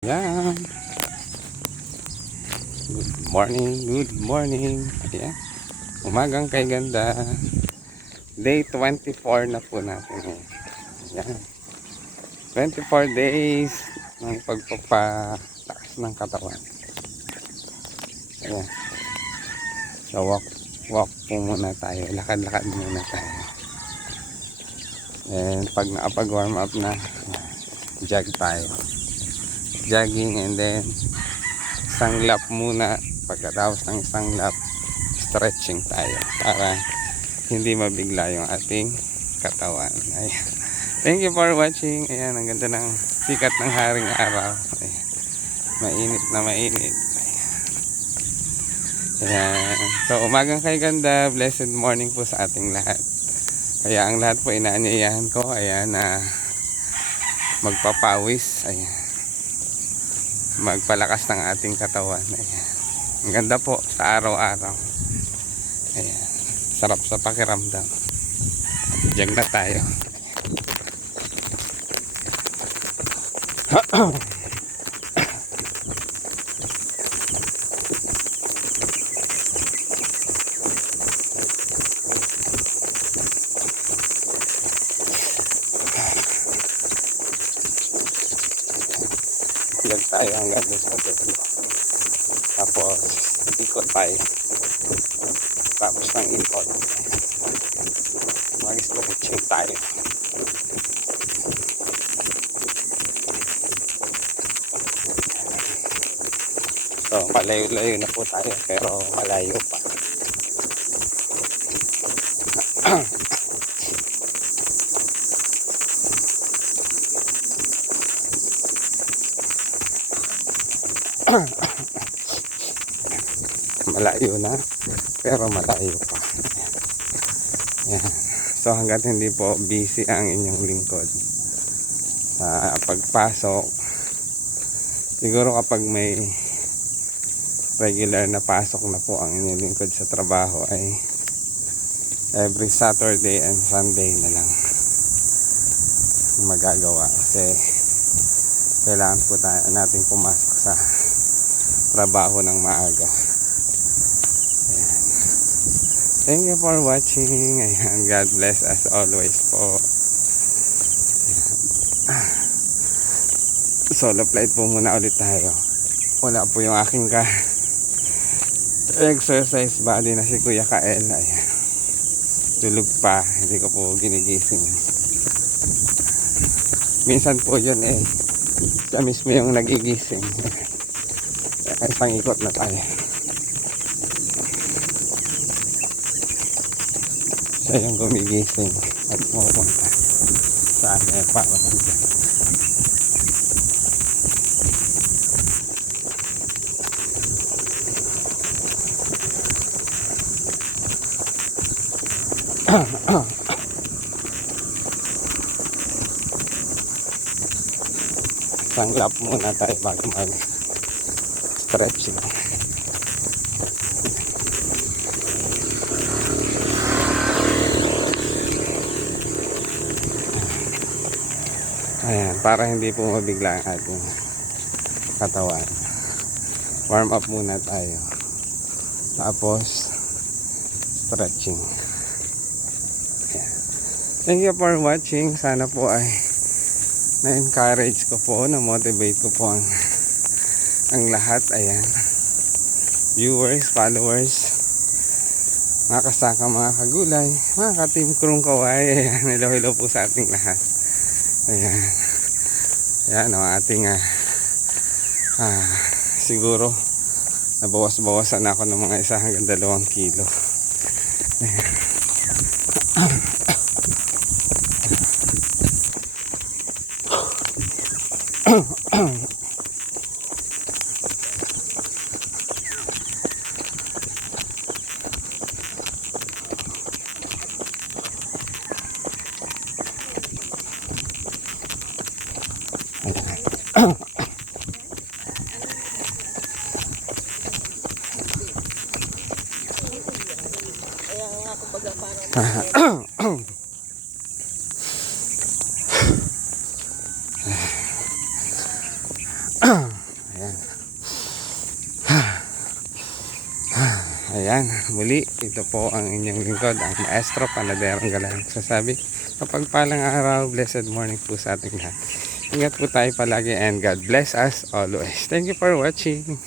Yan. Good morning, good morning. Ayan. Umagang kay ganda. Day 24 na po natin ngayon. Ayan. 24 days ng pagpapataas ng katawan. Ayan. So walk po muna tayo. Lakad-lakad muna tayo. And pag nakapag-warm up na, jog tayo. Jogging, and then isang lap muna. Pagkatapos ng isang lap, stretching tayo para hindi mabigla yung ating katawan. Ayan. Thank you for watching. Ayan, ang ganda ng sikat ng haring araw. Ayan. Mainit na mainit. Ayan. So umagang kay ganda, blessed morning po sa ating lahat. Kaya ang lahat po inaanyayahan ko, ayan, na magpapawis. Ayan, magpalakas ng ating katawan. Ayan. Ang ganda po sa araw-araw. Ayan. Sarap sa pakiramdam. Diyan na tayo. Diyan tayo hanggang doon sa dulo. Tapos ikot tayo. Tapos ng ikot, mag-stretching tayo. So malayo-layo na po tayo, pero malayo pa. Malayo na, pero malayo pa. Yan. So hanggat hindi po busy ang inyong lingkod sa pagpasok, siguro kapag may regular na pasok na po ang inyong lingkod sa trabaho, ay every Saturday and Sunday na lang magagawa, kasi kailangan po natin pumasok sa trabaho ng maaga. Ayan. Thank you for watching. Ayan. God bless as always po. Ayan. Solo flight po muna ulit tayo. Wala po yung aking exercise body na si Kuya Kael. Ayan. Tulog pa, hindi ko po ginigising. Minsan po yun siya mismo yung nagigising. Isang ikot na tayo. Siya yung gumigising at pupunta sa akin para magdala. Isang lap muna tayo bago mag-stretching. Ayan, para hindi po mabigla ang ating katawan. Warm up muna tayo. Tapos stretching. Ayan. Thank you for watching. Sana po ay na-encourage ko po, na-motivate ko po ang lahat. Ayan. Viewers, followers, mga kasaka, mga kagulay, mga ka-team krong kaway. Ayan, hello po sa ating lahat. Ayan. Ayan o, ating siguro nabawas-bawasan ako ng mga 1 hanggang 2 kilo. Ayan. Ayan, muli, ito po ang inyong lingkod, ang Maestro Panaderong Galang. Sasabi, kapagpalang araw, blessed morning po sa ating lahat. Ingat po tayo palagi and God bless us always. Thank you for watching.